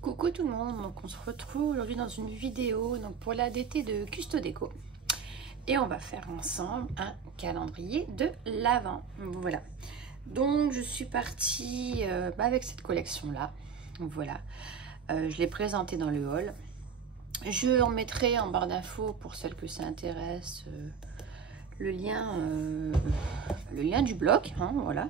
Coucou tout le monde, donc on se retrouve aujourd'hui dans une vidéo donc pour l'ADT de Custo Déco et on va faire ensemble un calendrier de l'Avent. Voilà, donc je suis partie avec cette collection là, voilà, je l'ai présentée dans le haul. Je en mettrai en barre d'infos pour celles que ça intéresse le lien du blog, hein, voilà.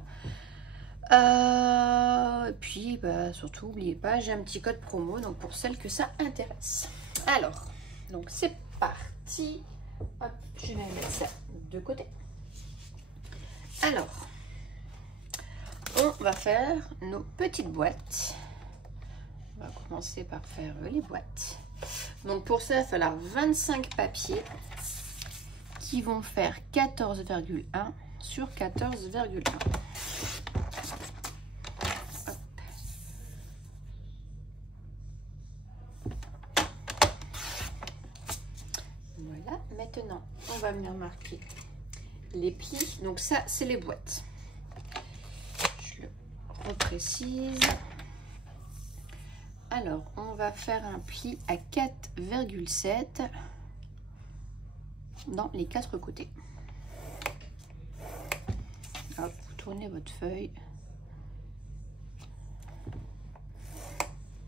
Puis surtout n'oubliez pas, j'ai un petit code promo donc pour celles que ça intéresse. Alors donc c'est parti. Hop, je vais mettre ça de côté. Alors on va faire nos petites boîtes. On va commencer par faire les boîtes. Donc pour ça il va falloir 25 papiers qui vont faire 14,1 sur 14,1. Voilà, maintenant on va venir marquer les plis. Donc ça c'est les boîtes. Je le reprécise. Alors on va faire un pli à 4,7 dans les 4 côtés. Hop, vous tournez votre feuille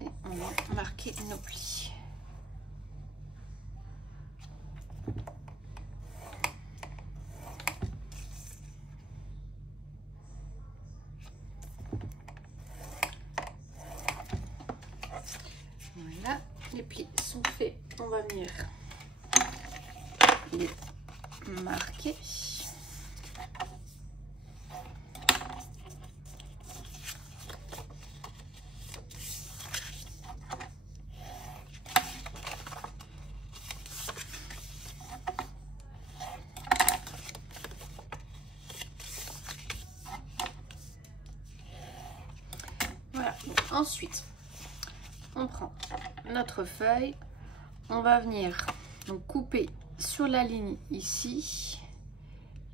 et on va marquer nos plis. Voilà, les plis sont faits. On va venir les marquer. Voilà, ensuite on prend notre feuille, on va venir donc couper sur la ligne ici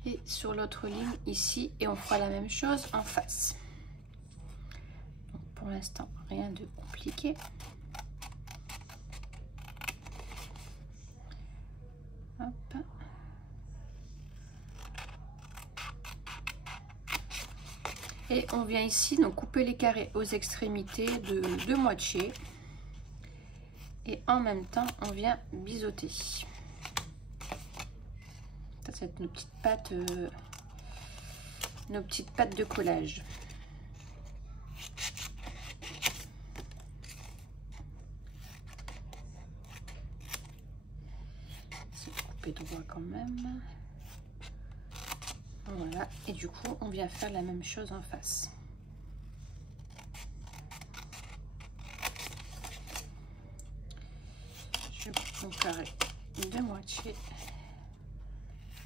et sur l'autre ligne ici et on fera la même chose en face. Donc pour l'instant rien de compliqué. Hop. Et on vient ici donc couper les carrés aux extrémités de deux moitiés et en même temps on vient biseauter. Ça c'est nos petites pattes de collage. C'est coupé droit quand même. Voilà, et du coup on vient faire la même chose en face. Je coupe mon carré de moitié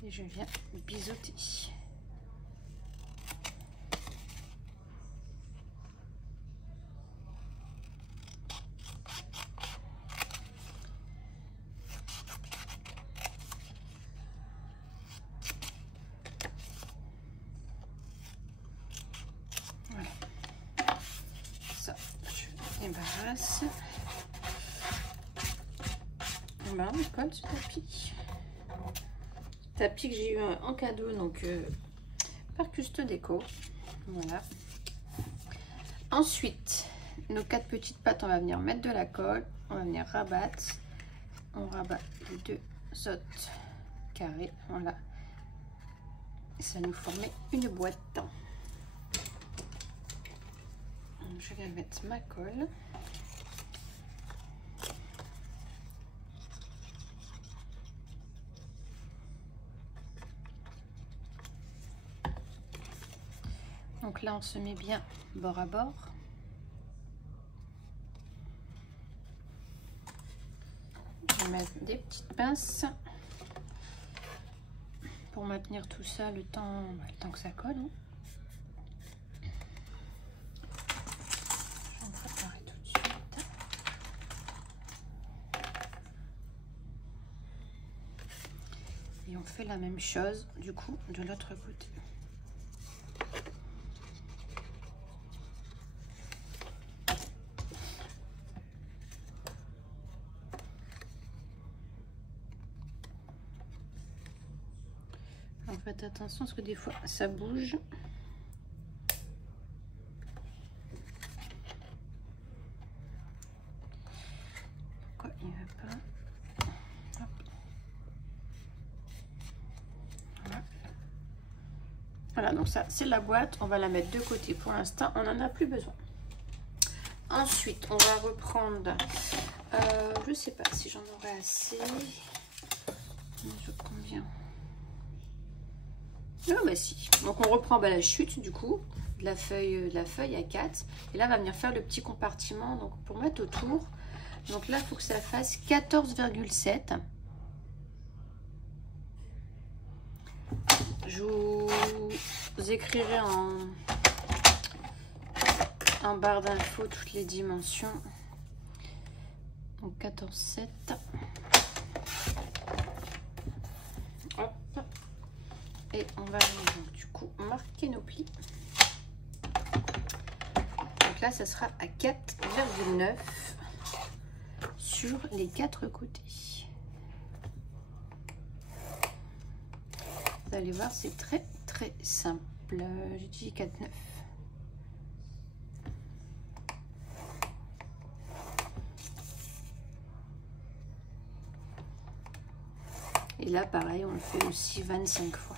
et je viens biseauter. Voilà, ça je débarrasse. On colle ce tapis que j'ai eu en cadeau donc par Custo Déco. Voilà, ensuite nos 4 petites pattes on va venir mettre de la colle, on va venir rabattre, on rabat les deux autres carrés, voilà, ça nous formait une boîte. Je vais mettre ma colle. Donc là on se met bien bord à bord. Je vais mettre des petites pinces pour maintenir tout ça le temps que ça colle. Hein. Je vais me préparer tout de suite. Et on fait la même chose du coup de l'autre côté. Faites attention parce que des fois ça bouge. Pourquoi il va pas? Hop. Voilà. Voilà, donc ça c'est la boîte. On va la mettre de côté pour l'instant. On n'en a plus besoin. Ensuite, on va reprendre. Je sais pas si j'en aurai assez. Je combien? Ah bah si. Donc on reprend la chute du coup de la feuille à 4. Et là on va venir faire le petit compartiment donc pour mettre autour. Donc là il faut que ça fasse 14,7. Je vous écrirai en barre d'infos toutes les dimensions. Donc 14,7. Hop. Et on va donc, du coup marquer nos plis. Donc là, ça sera à 4,9 sur les 4 côtés. Vous allez voir, c'est très très simple. J'ai dit 4,9. Et là, pareil, on le fait aussi 25 fois.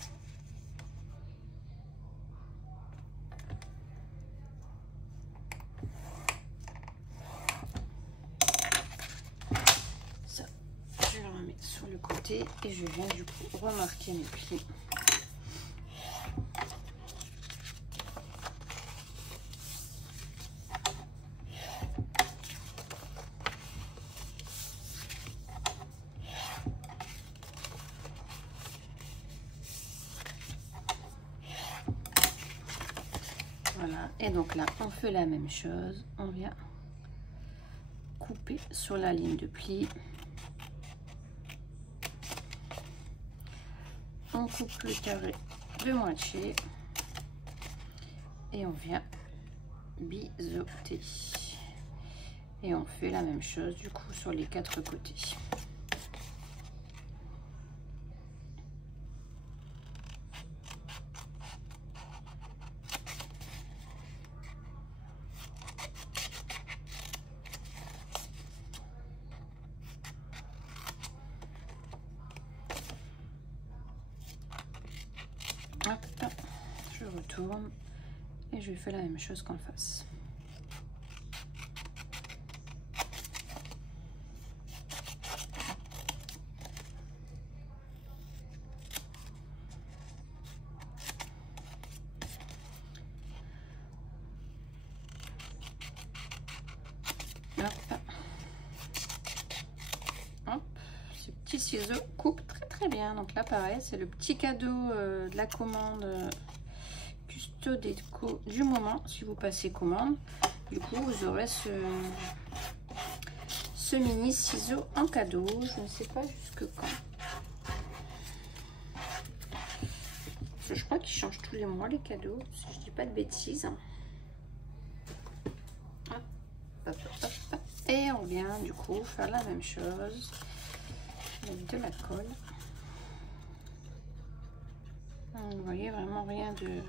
Ça, je le remets sur le côté et je viens du coup remarquer mes plis. Voilà, et donc là on fait la même chose, on vient couper sur la ligne de pli, on coupe le carré de moitié et on vient biseauter et on fait la même chose du coup sur les 4 côtés. Hop, je retourne et je fais la même chose qu'en face. Hop. Hop. Ces petits ciseaux coupent très bien. Donc là pareil, c'est le petit cadeau de la commande Custo Déco du moment. Si vous passez commande, du coup vous aurez ce mini ciseau en cadeau. Je ne sais pas jusque quand. Je crois qu'ils changent tous les mois les cadeaux, si je dis pas de bêtises. Hop, hop, hop, hop. Et on vient du coup faire la même chose avec de la colle. Vous voyez, vraiment rien de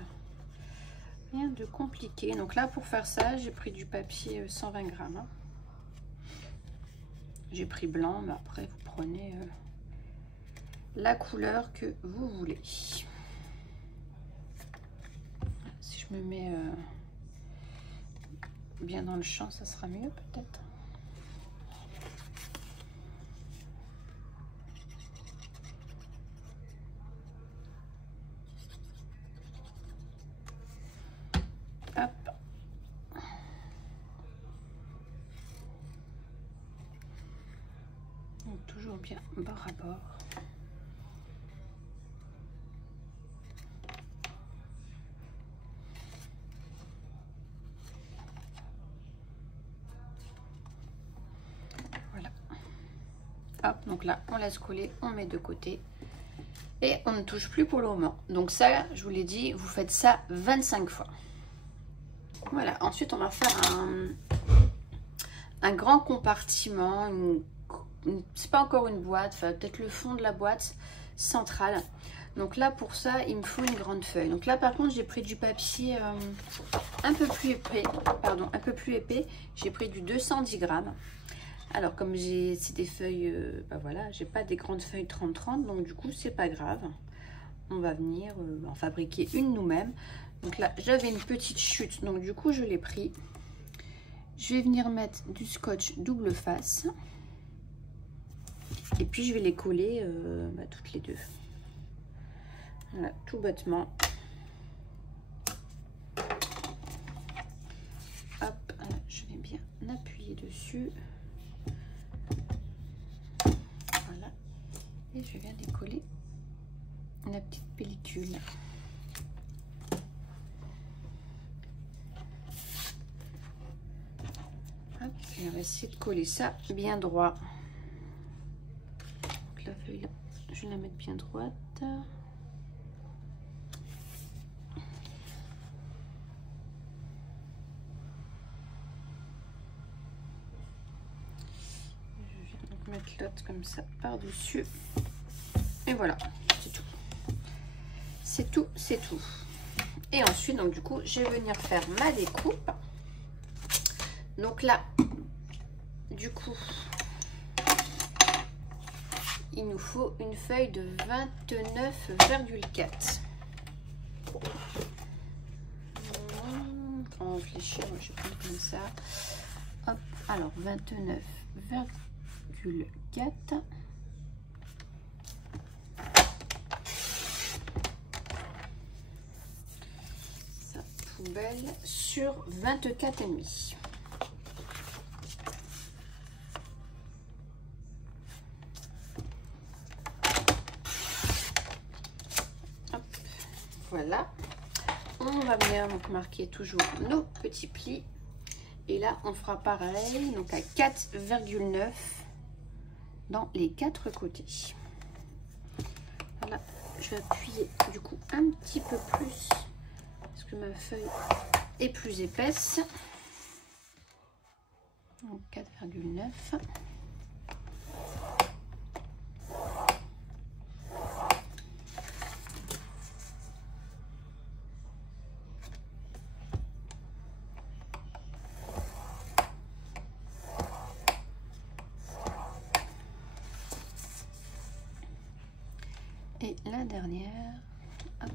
compliqué. Donc là pour faire ça, j'ai pris du papier 120 grammes. Hein. J'ai pris blanc, mais après vous prenez la couleur que vous voulez. Si je me mets bien dans le champ, ça sera mieux peut-être. Hop. Donc, toujours bien bord à bord. Voilà. Hop, donc là on laisse coller, on met de côté et on ne touche plus pour le moment. Donc ça, je vous l'ai dit, vous faites ça 25 fois. Voilà, ensuite on va faire un grand compartiment, c'est pas encore une boîte, enfin peut-être le fond de la boîte centrale. Donc là, pour ça, il me faut une grande feuille. Donc là, par contre, j'ai pris du papier un peu plus épais. Pardon, un peu plus épais. J'ai pris du 210 grammes. Alors, comme c'est des feuilles, bah voilà, j'ai pas des grandes feuilles 30-30, donc du coup, c'est pas grave. On va venir en fabriquer une nous-mêmes. Donc là, j'avais une petite chute, donc du coup, je l'ai pris. Je vais venir mettre du scotch double face. Et puis, je vais les coller toutes les deux. Voilà, tout bêtement. Hop, je vais bien appuyer dessus. Voilà. Et je viens décoller la petite pellicule. Hop, et on va essayer de coller ça bien droit. Donc la feuille là, je vais la mettre bien droite. Mettre l'autre comme ça par dessus et voilà, c'est tout, c'est tout, c'est tout. Et ensuite, donc du coup, je vais venir faire ma découpe. Donc là, du coup, il nous faut une feuille de 29,4. Quand on réfléchit, moi je vais prendre comme ça. Hop, alors 29,4. Sa poubelle sur 24,5. Voilà, on va bien donc marquer toujours nos petits plis et là on fera pareil, donc à 4,9 dans les 4 côtés. Voilà, je vais appuyer du coup un petit peu plus parce que ma feuille est plus épaisse. Donc 4,9. Et la dernière, hop.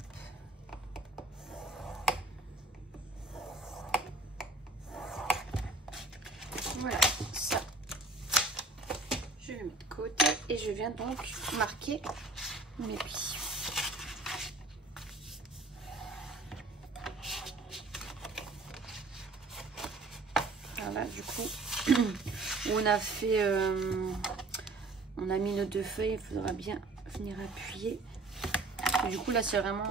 Voilà, ça, je le mets de côté et je viens donc marquer mes plis. Voilà, du coup, on a fait, on a mis nos deux feuilles, il faudra bien venir appuyer. Et du coup, là, c'est vraiment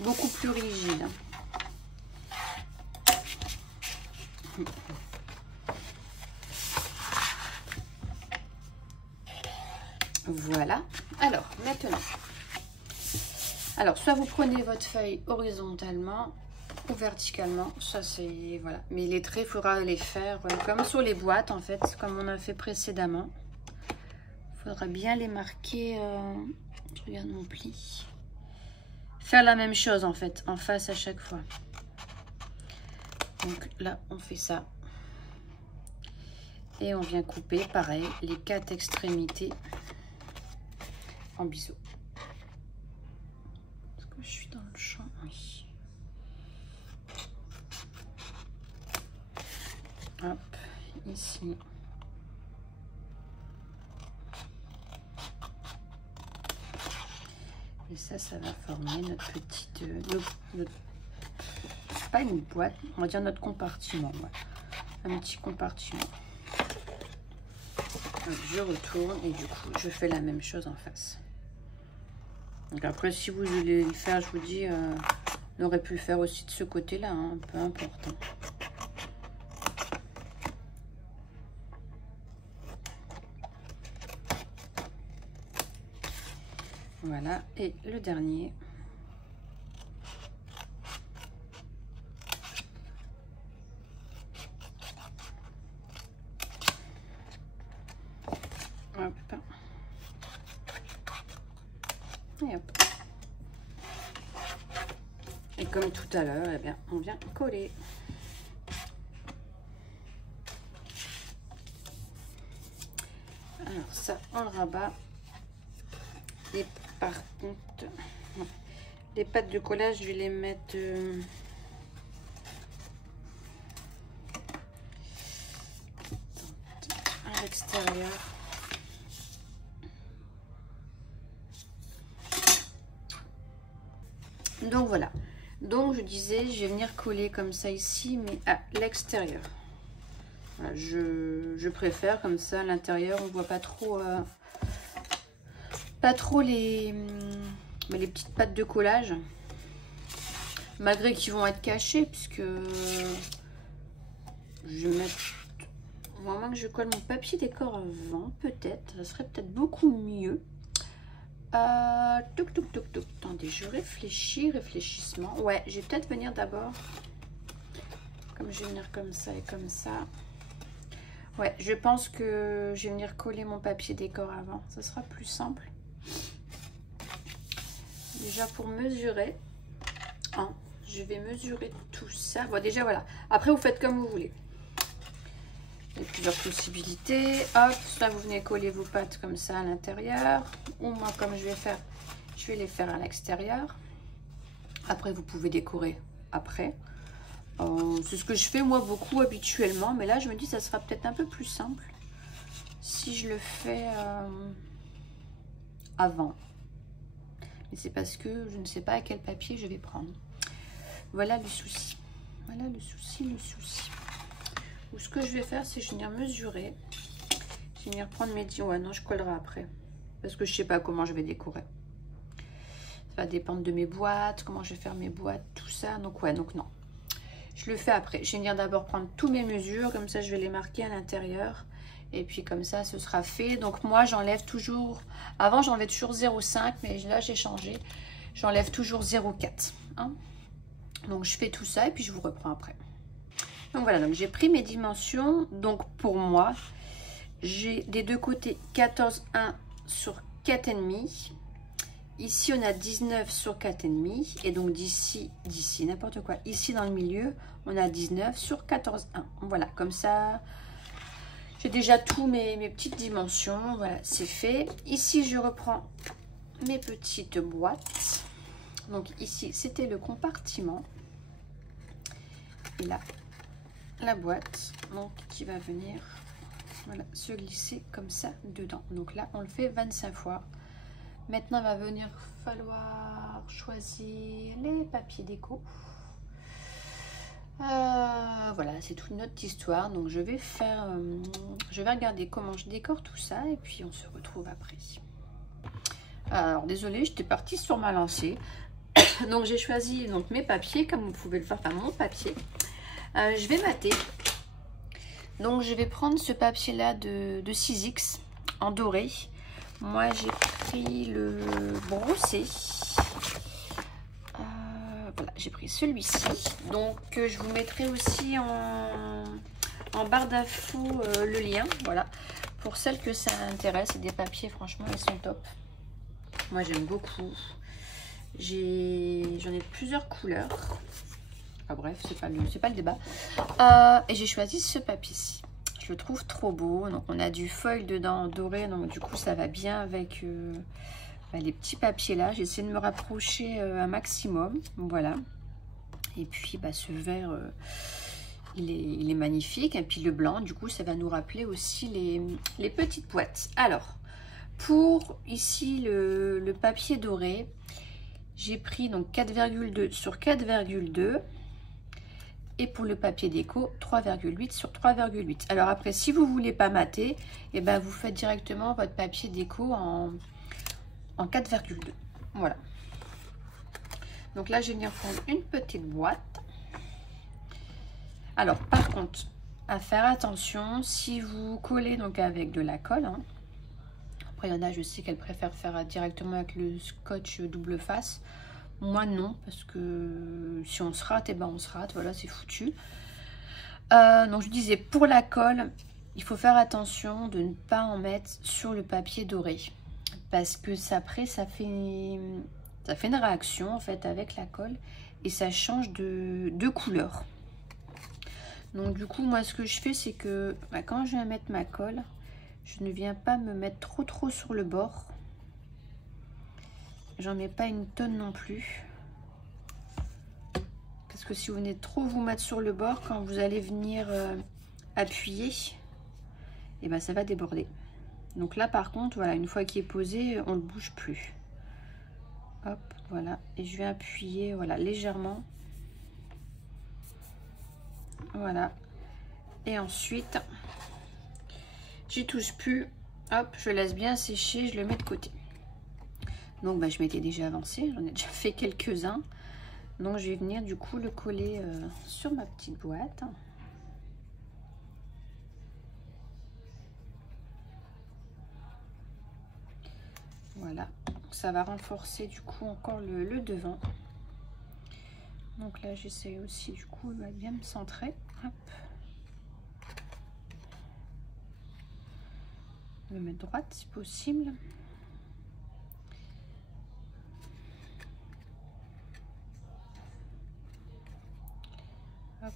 beaucoup plus rigide. Voilà. Alors, maintenant, alors soit vous prenez votre feuille horizontalement ou verticalement, ça c'est, voilà. Mais les traits, il faudra les faire comme sur les boîtes, en fait, comme on a fait précédemment. Il faudra bien les marquer, je regarde mon pli. Faire la même chose, en fait, en face à chaque fois. Donc là, on fait ça. Et on vient couper, pareil, les 4 extrémités en biseau. Est-ce que je suis dans le champ? Oui. Hop, ici. Et ça va former notre petite... pas une boîte, on va dire notre compartiment. Ouais. Un petit compartiment. Donc, je retourne et du coup, je fais la même chose en face. Donc après, si vous voulez le faire, je vous dis, on aurait pu le faire aussi de ce côté-là, hein, peu importe. Voilà, et le dernier. Hop. Et hop. Et comme tout à l'heure, eh bien, on vient coller. Alors ça, on le rabat. Et par contre, les pattes de collage, je vais les mettre à l'extérieur. Donc voilà. Donc je disais, je vais venir coller comme ça ici, mais à l'extérieur. Voilà, je préfère comme ça à l'intérieur, on voit pas trop les petites pattes de collage, malgré qu'ils vont être cachés, puisque je vais mettre, au moment que je colle mon papier décor avant, peut-être, ça serait peut-être beaucoup mieux. Attendez, je réfléchissement. Ouais, je vais peut-être venir d'abord, comme je vais venir comme ça et comme ça. Ouais, je pense que je vais venir coller mon papier décor avant, ça sera plus simple. Déjà pour mesurer, hein, je vais mesurer tout ça. Bon, déjà voilà, après vous faites comme vous voulez. Il y a plusieurs possibilités. Hop, là vous venez coller vos pattes comme ça à l'intérieur. Ou moi comme je vais faire, je vais les faire à l'extérieur. Après vous pouvez décorer après. C'est ce que je fais moi beaucoup habituellement. Mais là je me dis ça sera peut-être un peu plus simple si je le fais avant. Mais c'est parce que je ne sais pas à quel papier je vais prendre. Voilà le souci. Voilà le souci. Ou ce que je vais faire, c'est je vais venir mesurer. Je vais venir prendre mes 10. Ouais, non, je collerai après. Parce que je ne sais pas comment je vais décorer. Ça va dépendre de mes boîtes, comment je vais faire mes boîtes, tout ça. Donc ouais, donc non. Je le fais après. Je vais venir d'abord prendre toutes mes mesures. Comme ça, je vais les marquer à l'intérieur. Et puis comme ça, ce sera fait. Donc moi, j'enlève toujours... Avant, j'enlevais toujours 0,5. Mais là, j'ai changé. J'enlève toujours 0,4. Hein. Donc je fais tout ça et puis je vous reprends après. Donc voilà, donc j'ai pris mes dimensions. Donc pour moi, j'ai des deux côtés 14,1 sur 4,5. Ici, on a 19 sur 4,5. Et donc d'ici, n'importe quoi. Ici, dans le milieu, on a 19 sur 14,1. Voilà, comme ça, j'ai déjà tous mes petites dimensions. Voilà, c'est fait. Ici, je reprends mes petites boîtes. Donc ici, c'était le compartiment. Et là, la boîte donc qui va venir voilà, se glisser comme ça dedans. Donc là, on le fait 25 fois. Maintenant, il va venir falloir choisir les papiers déco. Voilà, c'est toute notre histoire. Donc je vais faire, je vais regarder comment je décore tout ça et puis on se retrouve après. Alors désolée, j'étais partie sur ma lancée. Donc j'ai choisi donc mes papiers, comme vous pouvez le voir par mon papier. Je vais mater. Donc je vais prendre ce papier là de 6X en doré. Moi j'ai pris le brossé. Voilà, j'ai pris celui-ci. Donc je vous mettrai aussi en barre d'infos le lien. Voilà, pour celles que ça intéresse. C'est des papiers, franchement ils sont top. Moi j'aime beaucoup. J'en ai plusieurs couleurs. Enfin, bref, c'est pas le débat. Et j'ai choisi ce papier-ci. Je le trouve trop beau. Donc on a du foil dedans doré. Donc du coup ça va bien avec les petits papiers là. J'ai essayé de me rapprocher un maximum. Voilà. Et puis ce vert, il est magnifique. Et puis le blanc, du coup ça va nous rappeler aussi les petites boîtes. Alors, pour ici le papier doré, j'ai pris donc 4,2 sur 4,2. Et pour le papier déco, 3,8 sur 3,8. Alors après, si vous ne voulez pas mater, et vous faites directement votre papier déco en 4,2. Voilà. Donc là, je vais venir prendre une petite boîte. Alors par contre, à faire attention, si vous collez donc avec de la colle, hein. Après il y en a, je sais qu'elles préfèrent faire directement avec le scotch double face. Moi non, parce que si on se rate, on se rate, voilà, c'est foutu. Donc je disais, pour la colle, il faut faire attention de ne pas en mettre sur le papier doré. parce que après ça fait une réaction en fait avec la colle et ça change de couleur. Donc du coup moi ce que je fais c'est que quand je viens mettre ma colle, je ne viens pas me mettre trop sur le bord. J'en mets pas une tonne non plus. Parce que si vous venez trop vous mettre sur le bord, quand vous allez venir appuyer, et ben ça va déborder. Donc là par contre, voilà, une fois qu'il est posé, on ne le bouge plus. Hop, voilà. Et je vais appuyer, voilà, légèrement. Voilà. Et ensuite, j'y touche plus. Hop, je laisse bien sécher, je le mets de côté. Donc je m'étais déjà avancé, j'en ai déjà fait quelques-uns. Donc je vais venir du coup le coller sur ma petite boîte. Voilà, ça va renforcer du coup encore le devant. Donc là j'essaie aussi du coup de bien me centrer. Hop. Me mettre droite si possible. Hop,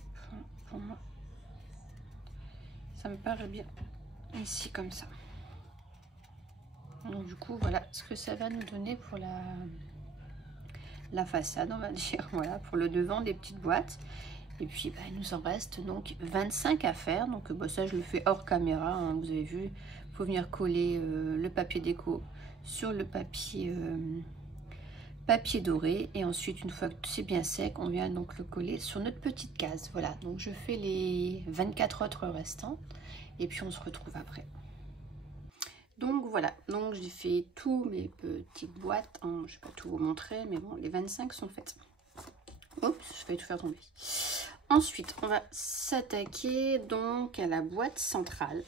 pour moi ça me paraît bien ici comme ça. Donc du coup voilà ce que ça va nous donner pour la façade, on va dire, voilà, pour le devant des petites boîtes. Et puis il nous en reste donc 25 à faire. Donc ça je le fais hors caméra, hein, vous avez vu, il faut venir coller le papier déco sur le papier doré, et ensuite une fois que c'est bien sec, on vient donc le coller sur notre petite case. Voilà, donc je fais les 24 autres restants et puis on se retrouve après. Donc voilà, donc j'ai fait tous mes petites boîtes, hein, je vais pas tout vous montrer, mais bon, les 25 sont faites. Oups, je vais tout faire tomber. Ensuite, on va s'attaquer donc à la boîte centrale.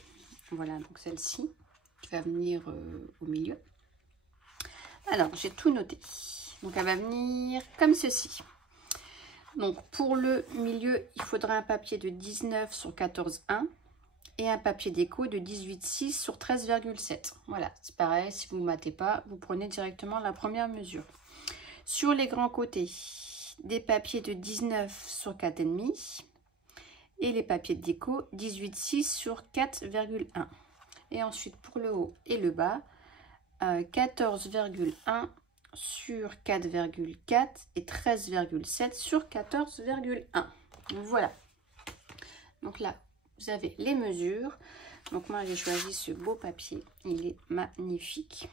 Voilà, donc celle-ci qui va venir au milieu. Alors, j'ai tout noté. Donc, elle va venir comme ceci. Donc, pour le milieu, il faudra un papier de 19 sur 14,1 et un papier déco de 18,6 sur 13,7. Voilà, c'est pareil, si vous ne matez pas, vous prenez directement la première mesure. Sur les grands côtés, des papiers de 19 sur 4,5 et les papiers de déco 18,6 sur 4,1. Et ensuite, pour le haut et le bas, 14,1 sur 4,4 et 13,7 sur 14,1. Voilà. Donc là, vous avez les mesures. Donc moi, j'ai choisi ce beau papier. Il est magnifique.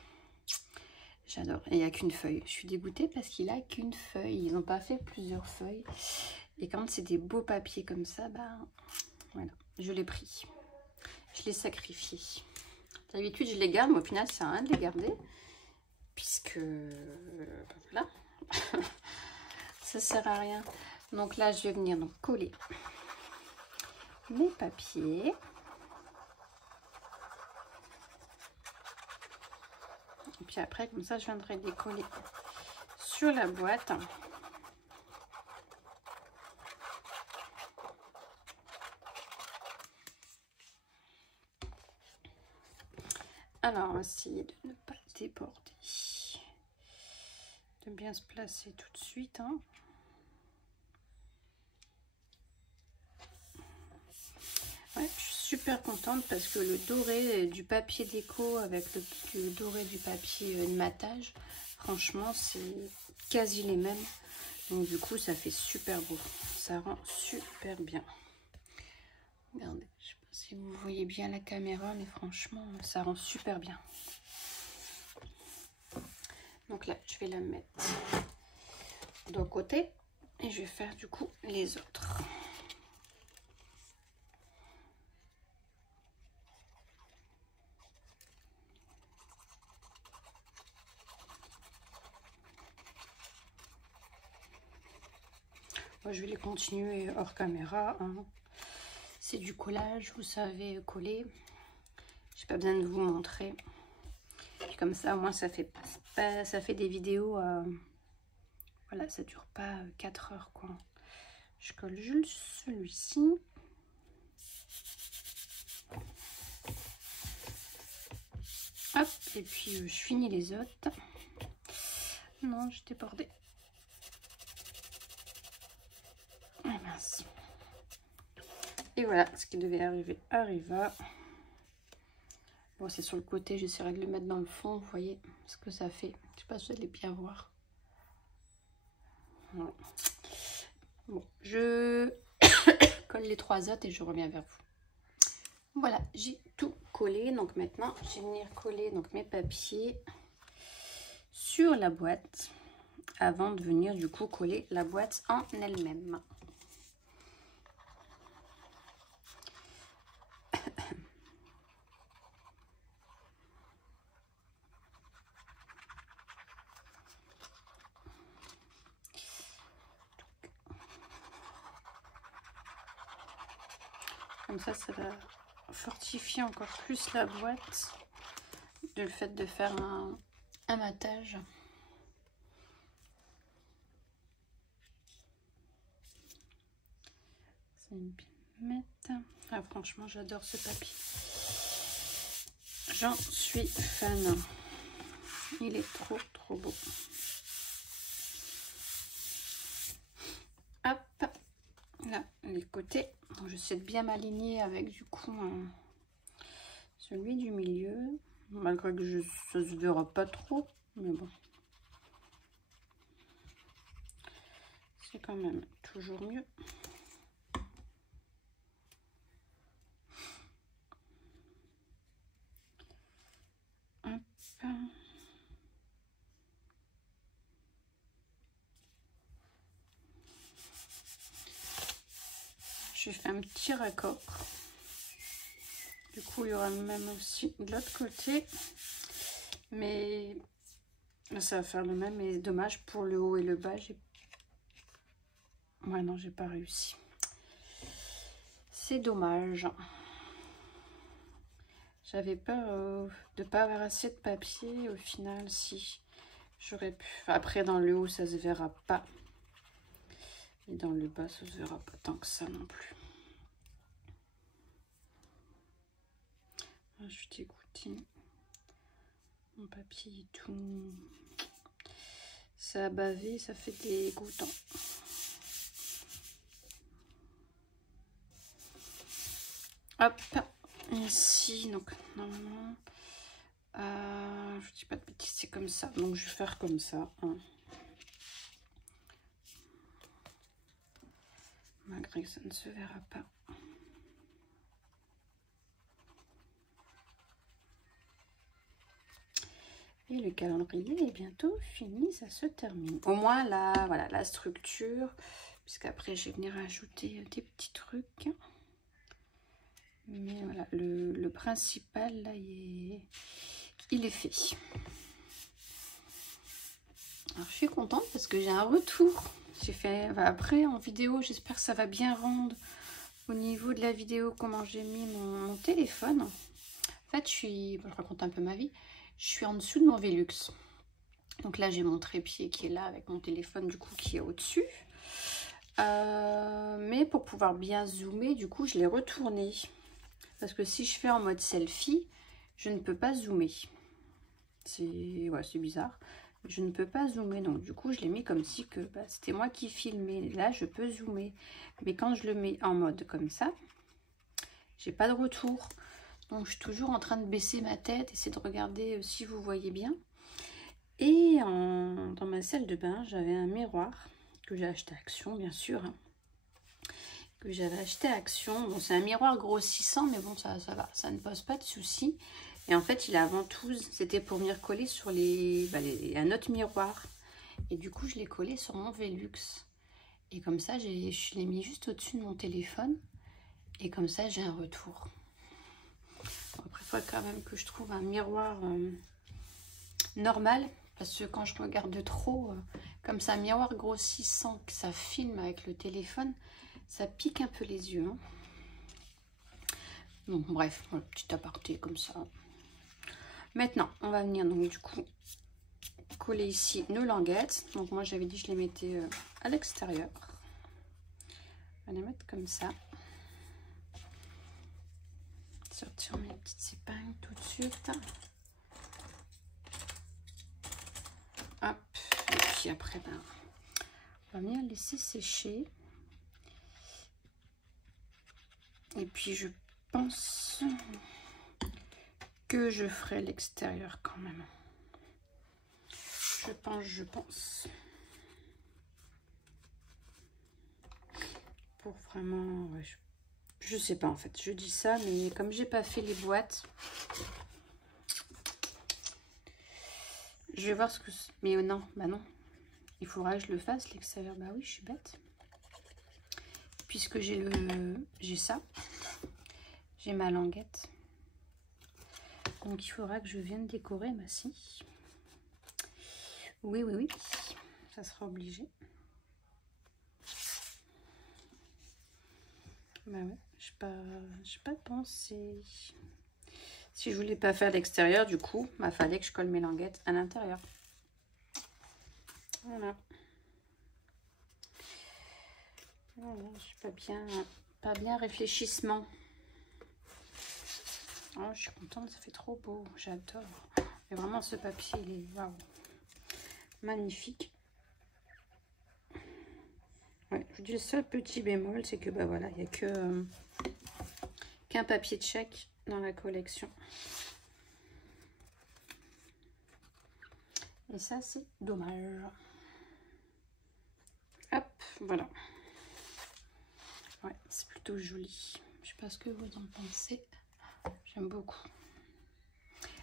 J'adore. Et il n'y a qu'une feuille. Je suis dégoûtée parce qu'il a qu'une feuille. Ils n'ont pas fait plusieurs feuilles. Et quand c'est des beaux papiers comme ça, voilà, je l'ai pris. Je l'ai sacrifié. D'habitude, je les garde, mais au final, ça sert à rien de les garder. Puisque, voilà, ça sert à rien. Donc là, je vais venir donc coller mes papiers. Et puis après, comme ça, je viendrai les coller sur la boîte. Alors, on va essayer de ne pas déborder. De bien se placer tout de suite. Hein. Ouais, je suis super contente parce que le doré du papier déco avec le doré du papier de matage, franchement, c'est quasi les mêmes. Donc du coup, ça fait super beau. Ça rend super bien. Regardez, je sais pas si vous voyez bien la caméra, mais franchement, ça rend super bien. Donc là, je vais la mettre d'un côté et je vais faire du coup les autres. Moi, je vais les continuer hors caméra. Hein. C'est du collage, vous savez coller. J'ai pas besoin de vous montrer. Puis comme ça, au moins, ça fait des vidéos. Voilà, ça dure pas 4 heures, quoi. Je colle juste celui-ci. Hop, Et puis je finis les autres. Non, j'ai débordé. Ah mince. Et voilà, ce qui devait arriver arriva. Bon, c'est sur le côté, j'essaierai de le mettre dans le fond, vous voyez ce que ça fait. Je sais pas si vous allez bien voir. Voilà. Bon, je colle les 3 autres et je reviens vers vous. Voilà, j'ai tout collé. Donc maintenant, je vais venir coller donc mes papiers sur la boîte avant de venir du coup coller la boîte en elle-même. Comme ça va fortifier encore plus la boîte, le fait de faire un matage. Ça me mettre. Ah, franchement, j'adore ce papier. J'en suis fan. Il est trop beau. Hop, là, les côtés. Donc, j'essaie de bien m'aligner avec du coup celui du milieu. Malgré que ça se verra pas trop, mais bon. C'est quand même toujours mieux. Hop. J'ai fait un petit raccord. Du coup, il y aura même aussi de l'autre côté. Mais ça va faire le même. Et dommage pour le haut et le bas. Ouais, non, j'ai pas réussi. C'est dommage. J'avais peur de pas avoir assez de papier. Au final, si j'aurais pu. Après, dans le haut, ça se verra pas. Et dans le bas, ça se verra pas tant que ça non plus. Ah, je suis dégoûtée. Mon papier et tout. Ça a bavé, ça fait dégoûtant. Hop, ici, donc normalement, je dis pas de bêtises, c'est comme ça. Donc je vais faire comme ça. Hein. Malgré que ça ne se verra pas. Et le calendrier est bientôt fini, ça se termine. Au moins là, voilà, la structure, puisqu'après je vais venir ajouter des petits trucs. Mais voilà, le principal là, il est fait. Alors je suis contente parce que j'ai un retour. J'ai fait après en vidéo, j'espère que ça va bien rendre au niveau de la vidéo comment j'ai mis mon téléphone. En fait, je raconte un peu ma vie. Je suis en dessous de mon Velux. Donc là, j'ai mon trépied qui est là avec mon téléphone du coup qui est au-dessus. Mais pour pouvoir bien zoomer, du coup, je l'ai retourné. Parce que si je fais en mode selfie, je ne peux pas zoomer. C'est bizarre. Je ne peux pas zoomer. Donc du coup, je l'ai mis comme si que c'était moi qui filmais. Là, je peux zoomer. Mais quand je le mets en mode comme ça, j'ai pas de retour. Donc je suis toujours en train de baisser ma tête, essayer de regarder si vous voyez bien. Et dans ma salle de bain, j'avais un miroir que j'ai acheté à Action, bien sûr. Hein, que j'avais acheté à Action. Bon, c'est un miroir grossissant, mais bon, ça va. Ça ne pose pas de soucis. Et en fait, il a ventouse. C'était pour venir coller sur un autre miroir. Et du coup, je l'ai collé sur mon Velux. Et comme ça, je l'ai mis juste au-dessus de mon téléphone. Et comme ça, j'ai un retour. Après, il faut quand même que je trouve un miroir normal. Parce que quand je regarde trop, comme ça, un miroir grossissant, que ça filme avec le téléphone, ça pique un peu les yeux. Hein. Donc, bref, voilà, petit aparté comme ça. Maintenant, on va venir donc du coup coller ici nos languettes. Donc, moi, j'avais dit que je les mettais à l'extérieur. On va les mettre comme ça. Sortir mes petites épingles tout de suite. puis après, ben, on va venir laisser sécher. Et puis je pense que je ferai l'extérieur quand même. Je pense. Pour vraiment... Ouais, je sais pas en fait. Je dis ça, mais comme j'ai pas fait les boîtes... Je vais voir ce que... Mais non, bah non. Il faudra que je le fasse, l'extérieur. Bah oui, je suis bête. Puisque j'ai ça. J'ai ma languette. Donc il faudra que je vienne décorer ma scie. Oui, oui, oui. Ça sera obligé. Bah ouais, j'ai pas pensé. Si je voulais pas faire l'extérieur, du coup, il fallait que je colle mes languettes à l'intérieur. Voilà. Voilà, je suis pas bien réfléchissement. Oh, je suis contente, ça fait trop beau, j'adore. Et vraiment, ce papier, il est waouh, magnifique. Ouais, je dis le seul petit bémol, c'est que bah voilà, il n'y a que qu'un papier de chèque dans la collection. Et ça, c'est dommage. Hop, voilà. Ouais, c'est plutôt joli. Je sais pas ce que vous en pensez. J'aime beaucoup.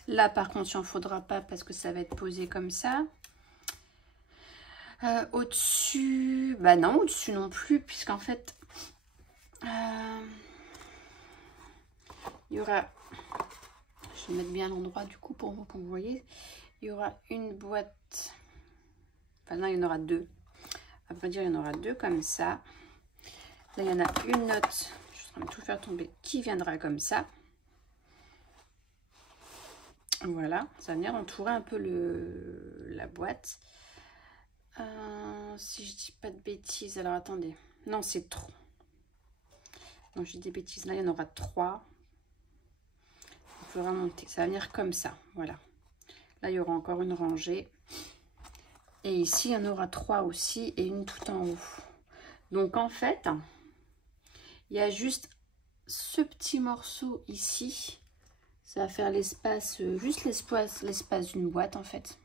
Là, par contre, il n'en faudra pas parce que ça va être posé comme ça. Au-dessus, bah non, au-dessus non plus, puisqu'en fait, il y aura, je vais mettre bien l'endroit du coup pour que vous voyez, il y aura une boîte, enfin non, il y en aura deux. À vrai dire, il y en aura deux comme ça. Là, il y en a une autre, je suis en train de tout faire tomber, qui viendra comme ça. Voilà, ça va venir entourer un peu la boîte. Si je dis pas de bêtises, alors attendez. Non, c'est trop. Non, je dis des bêtises. Là, il y en aura 3. Il faudra monter. Ça va venir comme ça. Voilà. Là, il y aura encore une rangée. Et ici, il y en aura 3 aussi. Et une tout en haut. Donc, en fait, il y a juste ce petit morceau ici. Ça va faire l'espace, juste l'espace d'une boîte, en fait.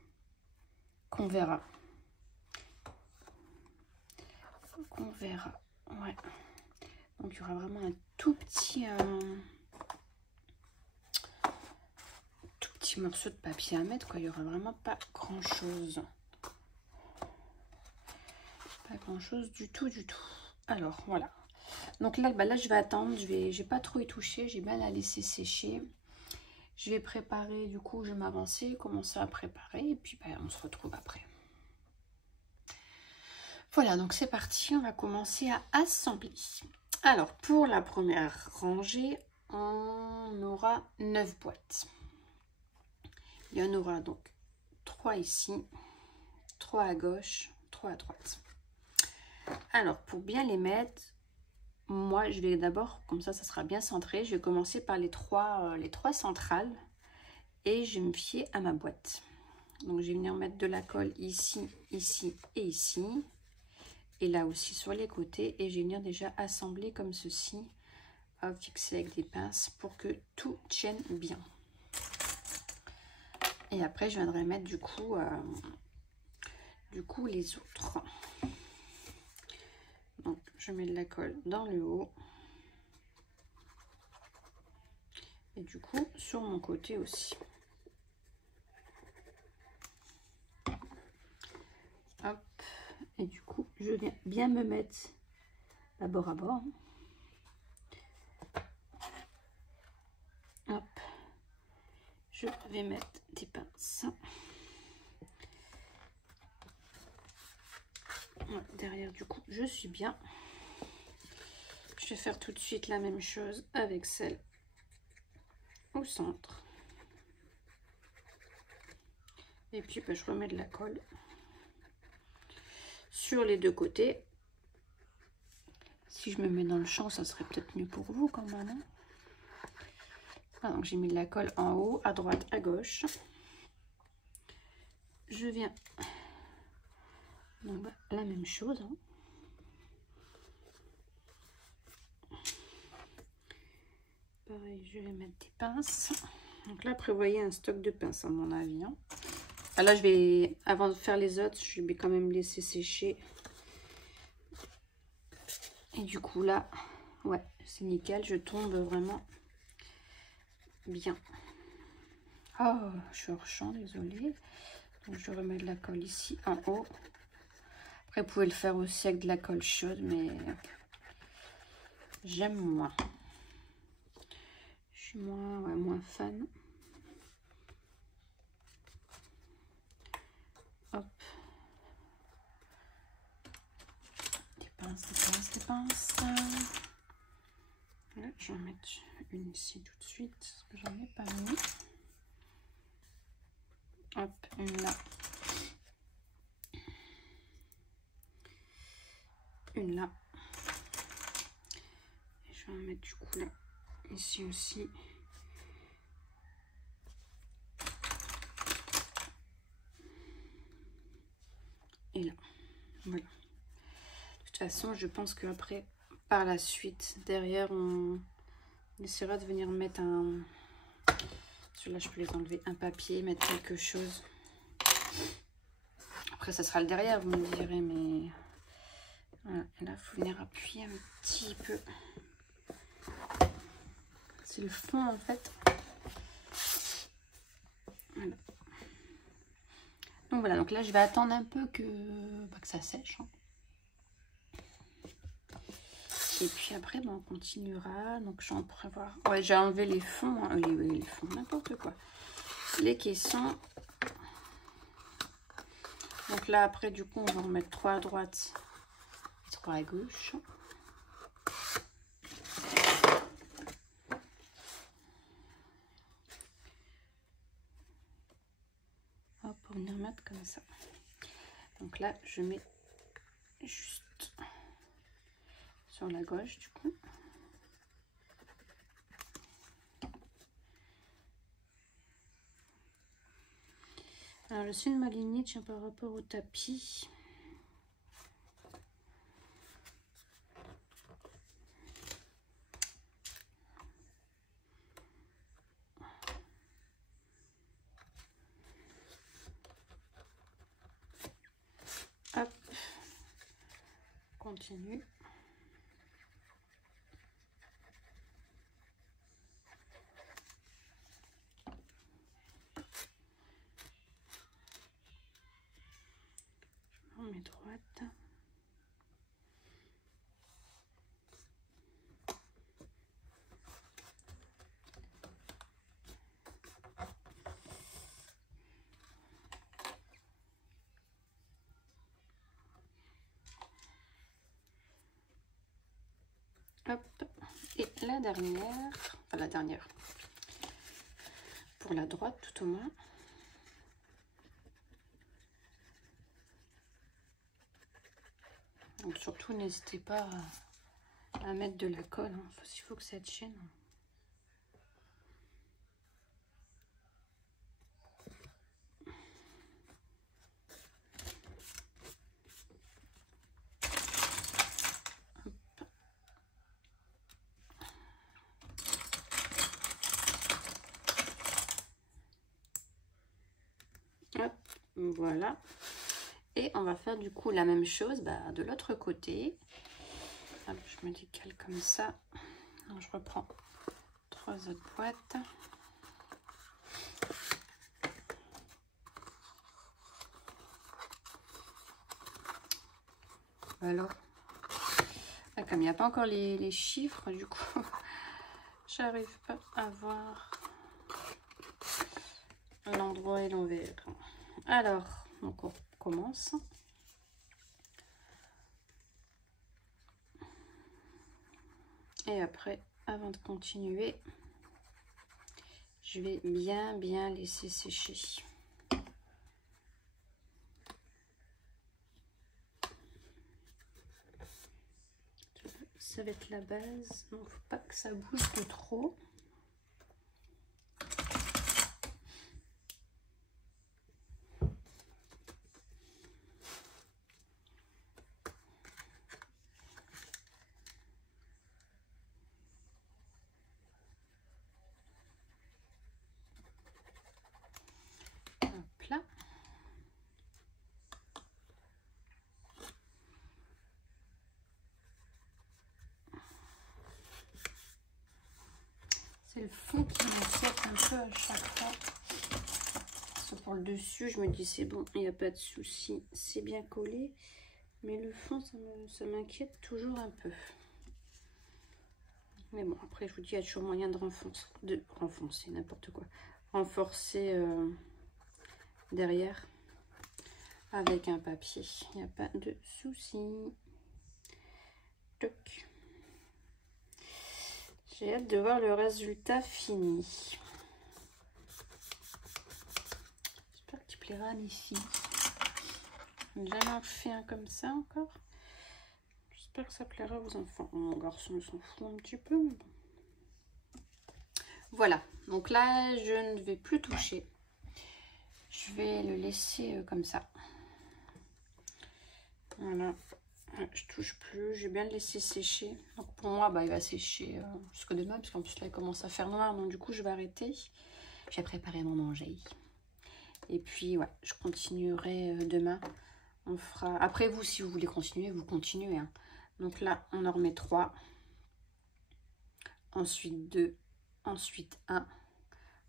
Qu'on verra. On verra, ouais. Donc il y aura vraiment un tout petit morceau de papier à mettre, quoi. Il y aura vraiment pas grand chose, du tout, Alors voilà, donc là, bah là je vais attendre, j'ai pas trop y toucher, j'ai bien la laisser sécher. Je vais préparer, du coup je vais m'avancer, commencer à préparer et puis bah, on se retrouve après. Voilà, donc c'est parti, on va commencer à assembler. Alors, pour la première rangée, on aura 9 boîtes. Il y en aura donc 3 ici, 3 à gauche, 3 à droite. Alors, pour bien les mettre, moi, je vais d'abord, comme ça sera bien centré, je vais commencer par les trois centrales et je vais me fier à ma boîte. Donc, je vais venir mettre de la colle ici, ici et ici. Et là aussi sur les côtés, et je vais venir déjà assembler comme ceci, à fixer avec des pinces pour que tout tienne bien. Et après je viendrai mettre du coup les autres. Donc je mets de la colle dans le haut et du coup sur mon côté aussi. Hop. Et du coup, je viens bien me mettre bord à bord. Hop. Je vais mettre des pinces. Ouais, derrière, du coup, je suis bien. Je vais faire tout de suite la même chose avec celle au centre. Et puis, bah, je remets de la colle sur les deux côtés. Si je me mets dans le champ, ça serait peut-être mieux pour vous quand même. Hein. Ah, donc j'ai mis de la colle en haut, à droite, à gauche. Je viens Donc la même chose, hein. Pareil, je vais mettre des pinces. Donc là, prévoyez un stock de pinces à mon avis, hein. Ah, là, je vais, avant de faire les autres, je vais quand même laisser sécher. Et du coup, là, ouais, c'est nickel. Je tombe vraiment bien. Oh, je suis hors champ, désolée. Donc, je remets de la colle ici en haut. Après, vous pouvez le faire aussi avec de la colle chaude, mais j'aime moins. Je suis moins, ouais, moins fan. Hop. Des pinces, des pinces, des pinces. Là, je vais en mettre une ici tout de suite, parce que j'en ai pas mis. Hop, une là. Une là. Et je vais en mettre du coup là, ici aussi. Et là, voilà. De toute façon, je pense qu'après, par la suite, derrière, on essaiera de venir mettre un... Celui-là, je peux les enlever, un papier, mettre quelque chose. Après, ça sera le derrière, vous me direz, mais... Voilà. Et là, il faut venir appuyer un petit peu. C'est le fond, en fait. Voilà. Donc voilà, donc là, je vais attendre un peu que ça sèche, hein. Et puis après, on continuera. Donc, je vais en prévoir. Ouais, j'ai enlevé les fonds. Hein. Oui, les fonds, n'importe quoi. Les caissons. Donc là, après, du coup, on va en mettre 3 à droite et 3 à gauche. Hop, pour venir mettre comme ça. Donc là, je mets juste sur la gauche, du coup. Alors, le dessus de ma lignée tient par rapport au tapis. Hop, continue. Je mets droite. Hop, et la dernière, enfin la dernière, pour la droite tout au moins. Donc surtout n'hésitez pas à mettre de la colle, hein. Il faut que ça tienne. Hop, voilà. Et on va faire du coup la même chose de l'autre côté. Hop, je me décale comme ça. Alors, je reprends 3 autres boîtes. Alors, là, comme il n'y a pas encore les chiffres, du coup, j'arrive pas à voir l'endroit et l'envers. Alors, donc on commence. Et après, avant de continuer, je vais bien laisser sécher. Ça va être la base. Non, faut pas que ça bouge de trop. C'est le fond qui m'inquiète un peu à chaque fois. Pour le dessus, je me dis c'est bon, il n'y a pas de souci, c'est bien collé. Mais le fond, ça m'inquiète toujours un peu. Mais bon, après, je vous dis, il y a toujours moyen de renfoncer n'importe quoi. Renforcer derrière avec un papier. Il n'y a pas de souci. Toc. J'ai hâte de voir le résultat fini. J'espère qu'il plaira à mes filles. Je n'ai jamais fait un comme ça encore. J'espère que ça plaira aux enfants. Mon garçon, il s'en fout un petit peu. Mais bon. Voilà. Donc là, je ne vais plus toucher. Je vais le laisser comme ça. Voilà. Je touche plus. Je vais bien le laisser sécher. Donc pour moi, bah, il va sécher jusque demain. Parce qu'en plus, là, il commence à faire noir. Donc du coup, je vais arrêter. J'ai préparé mon manger. Et puis, ouais, je continuerai demain. On fera... Après, vous, si vous voulez continuer, vous continuez. Hein. Donc là, on en remet 3. Ensuite 2. Ensuite 1.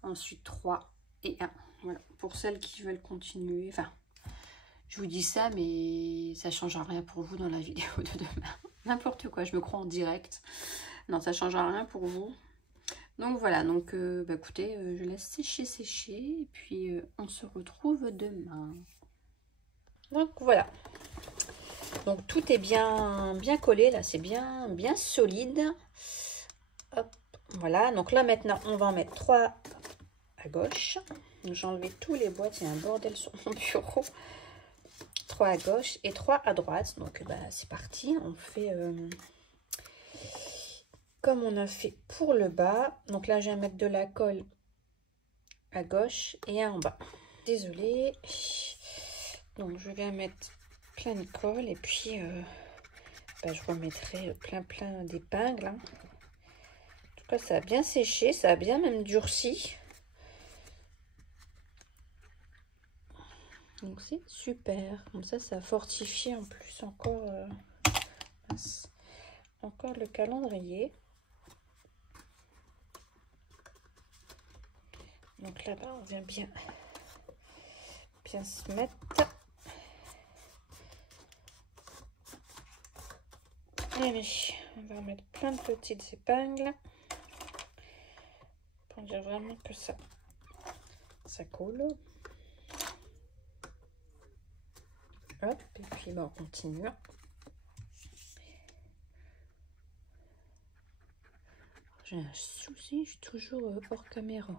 Ensuite 3 et 1. Voilà. Pour celles qui veulent continuer. Enfin, je vous dis ça, mais ça ne changera rien pour vous dans la vidéo de demain. N'importe quoi, je me crois en direct. Non, ça ne changera rien pour vous. Donc voilà, donc bah, écoutez, je laisse sécher. Et puis on se retrouve demain. Donc voilà. Donc tout est bien collé là, c'est bien solide. Hop, voilà. Donc là maintenant on va en mettre 3 à gauche. J'ai enlevé tous les boîtes, il y a un bordel sur mon bureau. 3 à gauche et 3 à droite. Donc bah, c'est parti, on fait comme on a fait pour le bas. Donc là je vais mettre de la colle à gauche et un en bas. Désolée. Donc je vais mettre plein de colle et puis bah, je remettrai plein d'épingles. Hein. En tout cas, ça a bien séché, ça a bien même durci. Donc c'est super. Comme ça a fortifié en plus encore, encore le calendrier. Donc là-bas, on vient bien se mettre. Allez, on va mettre plein de petites épingles pour dire vraiment que ça colle. Hop, et puis bah, on continue. J'ai un souci, je suis toujours hors caméra.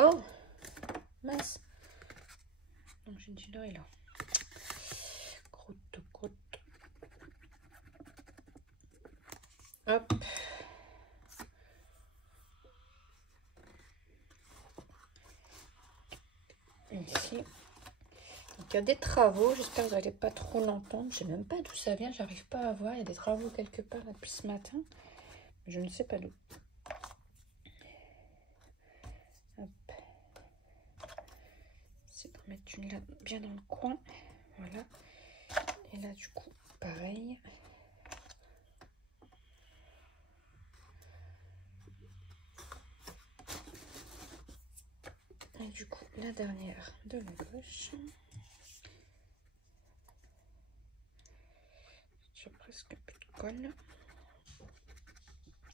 Oh, mince. Donc j'ai dit là et là. Croûte. Hop. Ici. Donc il y a des travaux, j'espère que vous n'allez pas trop l'entendre. Je sais même pas d'où ça vient, j'arrive pas à voir. Il y a des travaux quelque part là, depuis ce matin. Mais je ne sais pas d'où. Hop. C'est pour mettre une là bien dans le coin. Voilà. Et là du coup, pareil. Et du coup, la dernière de la gauche. J'ai presque plus de colle.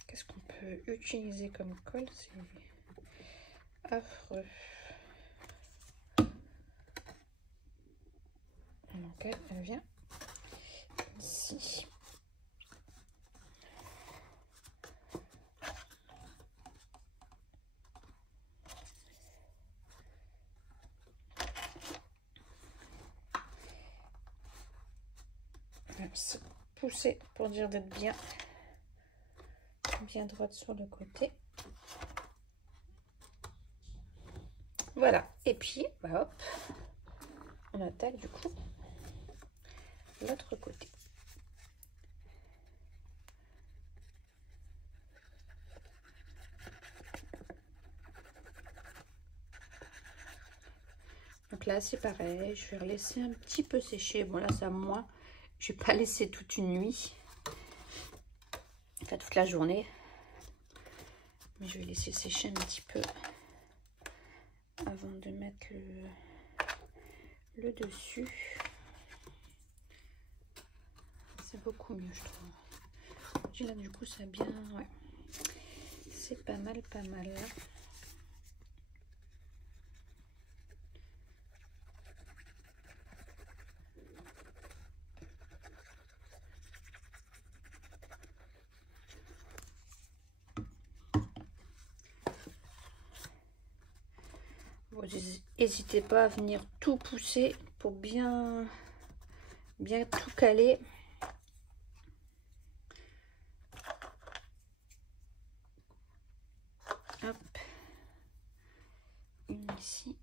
Qu'est-ce qu'on peut utiliser comme colle? C'est affreux. Donc elle vient ici. Se pousser pour dire d'être bien droite sur le côté. Voilà, et puis bah hop, on attaque du coup l'autre côté. Donc là c'est pareil, je vais laisser un petit peu sécher. Bon là ça moins, je vais pas laisser toute une nuit. toute la journée. Mais je vais laisser sécher un petit peu avant de mettre le dessus. C'est beaucoup mieux, je trouve. Là, du coup, ça a bien... Ouais. C'est pas mal, pas mal. Bon, n'hésitez pas à venir tout pousser pour bien tout caler. Hop. Une ici.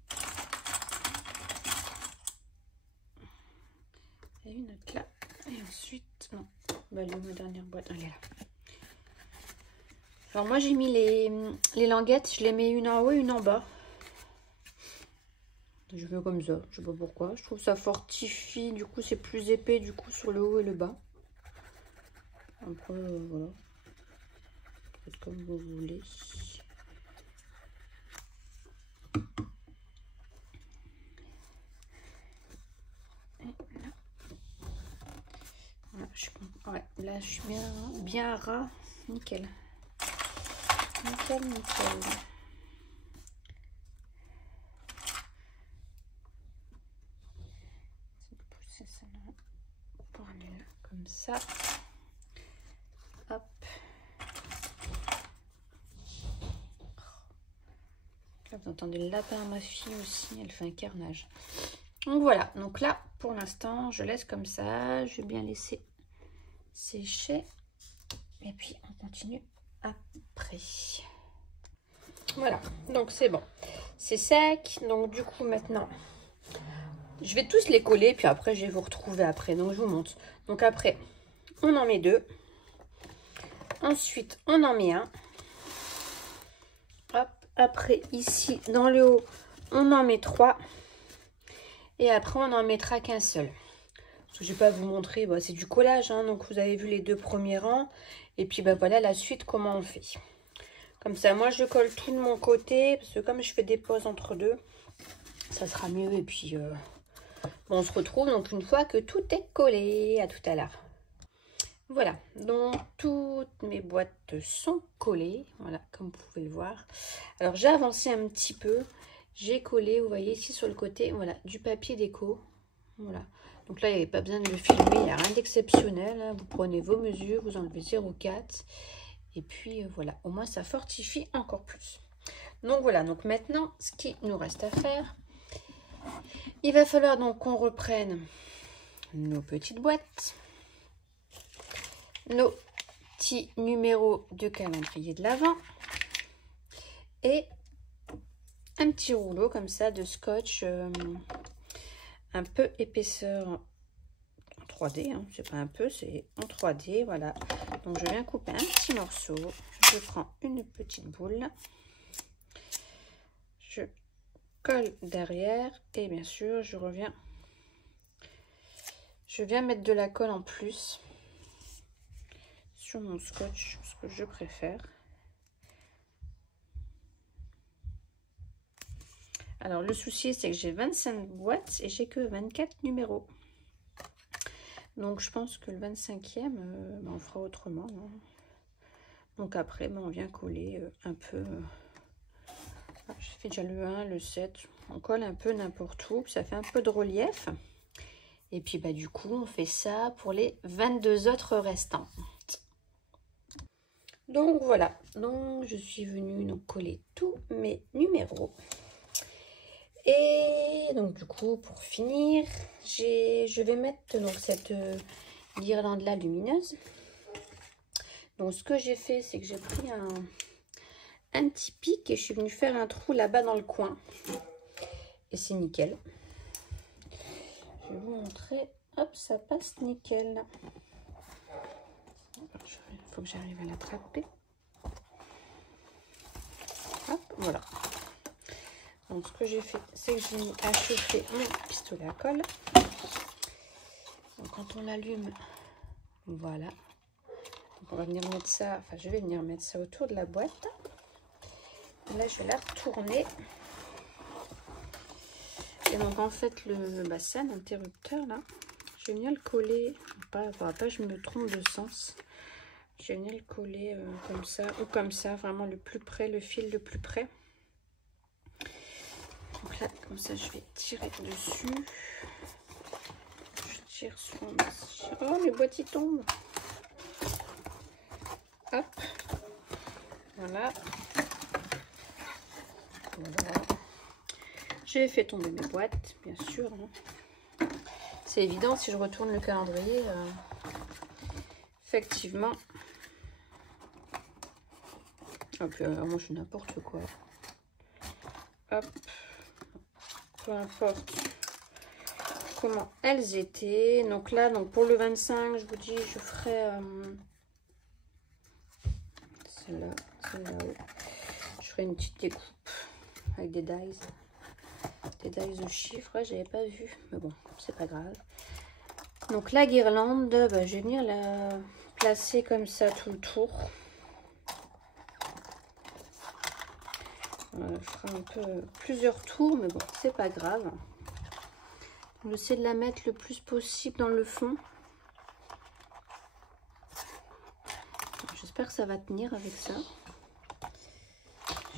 Et une autre là. Et ensuite, non. Bah, ma dernière boîte, elle est là. Alors moi j'ai mis les languettes, je les mets une en haut et une en bas. Je fais comme ça, je sais pas pourquoi. Je trouve ça fortifie, du coup c'est plus épais du coup sur le haut et le bas. Après voilà. Faites comme vous voulez. Voilà, ouais, là je suis bien ras. Nickel. Nickel, nickel. Pousser ça là. Pour aller là, comme ça. Hop. Là, vous entendez le lapin à ma fille aussi, elle fait un carnage. Donc voilà, donc là pour l'instant je laisse comme ça, je vais bien laisser sécher et puis on continue après. Voilà, donc c'est bon, c'est sec. Donc du coup maintenant je vais tous les coller puis après je vais vous retrouver après, donc je vous montre. Donc après on en met 2, ensuite on en met un, hop, après ici dans le haut on en met 3 et après on n'en mettra qu'un seul. Parce que je vais pas vous montrer, bah, c'est du collage, hein, donc vous avez vu les 2 premiers rangs et puis bah voilà la suite comment on fait. Comme ça moi je colle tout de mon côté parce que comme je fais des pauses entre deux, ça sera mieux. Et puis bon, on se retrouve donc une fois que tout est collé. À tout à l'heure. Voilà, donc toutes mes boîtes sont collées, voilà, comme vous pouvez le voir. Alors j'ai avancé un petit peu, j'ai collé, vous voyez ici sur le côté, voilà, du papier déco. Voilà, donc là il n'y avait pas besoin de le filmer, il n'y a rien d'exceptionnel, hein. Vous prenez vos mesures, vous enlevez 0,4 et puis voilà, au moins ça fortifie encore plus. Donc voilà, donc maintenant ce qui nous reste à faire, il va falloir donc qu'on reprenne nos petites boîtes, nos petits numéros de calendrier de l'Avent et un petit rouleau comme ça de scotch un peu épaisseur en 3D, hein. C'est pas un peu, c'est en 3D, voilà. Donc je viens couper un petit morceau, je prends une petite boule, je colle derrière et bien sûr je viens mettre de la colle en plus sur mon scotch, ce que je préfère. Alors le souci c'est que j'ai 25 boîtes et j'ai que 24 numéros. Donc je pense que le 25e, on fera autrement, hein. Donc après on vient coller un peu. J'ai fait déjà le 1, le 7. On colle un peu n'importe où, ça fait un peu de relief. Et puis bah du coup on fait ça pour les 22 autres restants. Donc voilà, donc je suis venue donc coller tous mes numéros. Et donc du coup pour finir, je vais mettre donc cette guirlande là lumineuse. Donc ce que j'ai fait, c'est que j'ai pris un petit pic et je suis venue faire un trou là-bas dans le coin. Et c'est nickel. Je vais vous montrer. Hop, ça passe nickel. Il faut que j'arrive à l'attraper. Hop, voilà. Donc ce que j'ai fait, c'est que j'ai mis à chauffer mon pistolet à colle. Donc quand on l'allume, voilà. Donc on va venir mettre ça, enfin je vais venir mettre ça autour de la boîte. Là je vais la retourner. Et donc en fait le bassin d'interrupteur là, je vais venir le coller, pas je me trompe de sens. Je vais venir le coller comme ça ou comme ça, vraiment le plus près, le fil le plus près. Donc là comme ça je vais tirer dessus. Je tire sur mon... Oh mes boîtiers tombent. Hop. Voilà. Voilà. J'ai fait tomber mes boîtes, bien sûr. Hein. C'est évident si je retourne le calendrier. Effectivement. Hop, moi je fais n'importe quoi. Hop. Peu importe comment elles étaient. Donc là, donc pour le 25, je vous dis, je ferai celle-là, celle-là. Je ferai une petite découpe avec des dies. Des dies de chiffres, ouais, j'avais pas vu, mais bon, c'est pas grave. Donc la guirlande, bah, je vais venir la placer comme ça tout le tour. Je ferai un peu plusieurs tours, mais bon, c'est pas grave. J'essaie de la mettre le plus possible dans le fond. J'espère que ça va tenir avec ça.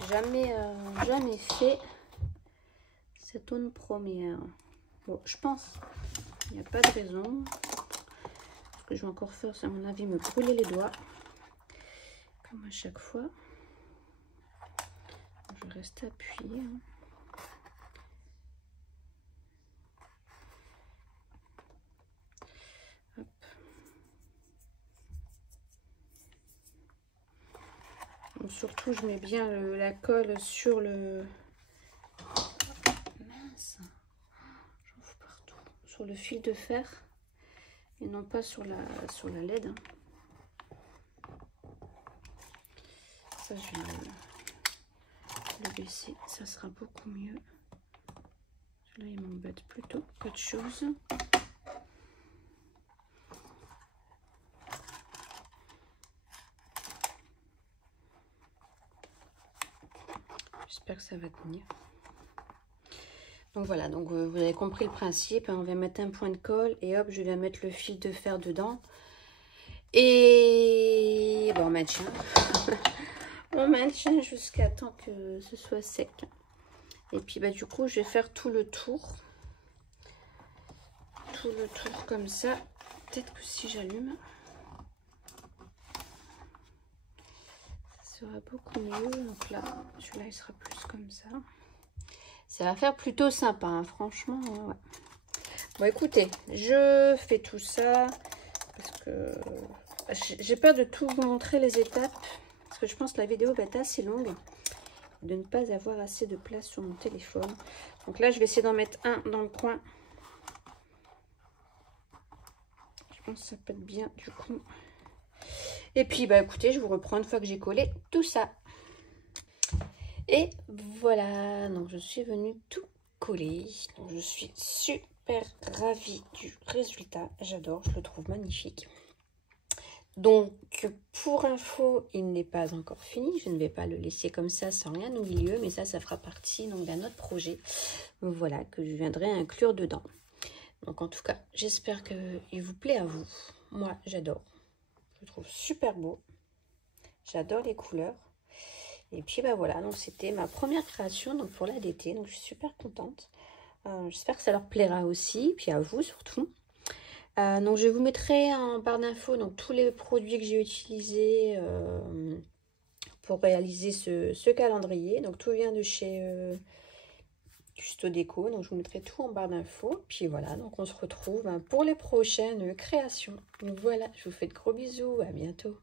Jamais fait cette aune première. Bon, je pense. Il n'y a pas de raison. Ce que je vais encore faire, c'est à mon avis me brûler les doigts. Comme à chaque fois. Je reste appuyée. Hein. Hop. Donc, surtout, je mets bien la colle sur le... Mince. J'en fous partout. Sur le fil de fer. Et non pas sur la LED. Hein. Ça, je vais le baisser. Ça sera beaucoup mieux. Là, il m'embête plutôt qu'autre chose. J'espère que ça va tenir. Donc voilà, donc vous avez compris le principe. On va mettre un point de colle et hop, je vais mettre le fil de fer dedans. Et bon, on maintient. On maintient jusqu'à temps que ce soit sec. Et puis bah du coup, je vais faire tout le tour. Tout le tour comme ça. Peut-être que si j'allume, ça sera beaucoup mieux. Donc là, celui-là, il sera plus comme ça. Ça va faire plutôt sympa, hein, franchement. Ouais. Bon, écoutez, je fais tout ça parce que j'ai peur de tout vous montrer les étapes. Parce que je pense que la vidéo va être assez longue. De ne pas avoir assez de place sur mon téléphone. Donc là, je vais essayer d'en mettre un dans le coin. Je pense que ça peut être bien du coup. Et puis, bah écoutez, je vous reprends une fois que j'ai collé tout ça. Et voilà, donc je suis venue tout coller. Donc je suis super ravie du résultat. J'adore, je le trouve magnifique. Donc pour info, il n'est pas encore fini. Je ne vais pas le laisser comme ça sans rien au milieu. Mais ça fera partie d'un autre projet. Voilà, que je viendrai inclure dedans. Donc en tout cas, j'espère qu'il vous plaît à vous. Moi, j'adore. Je le trouve super beau. J'adore les couleurs. Et puis bah voilà, donc c'était ma première création donc pour l'ADT, donc je suis super contente. J'espère que ça leur plaira aussi, puis à vous surtout. Donc je vous mettrai en barre d'infos donc tous les produits que j'ai utilisés pour réaliser ce calendrier. Donc tout vient de chez Custo Déco, donc je vous mettrai tout en barre d'infos. Puis voilà, donc on se retrouve pour les prochaines créations. Donc voilà, je vous fais de gros bisous, à bientôt.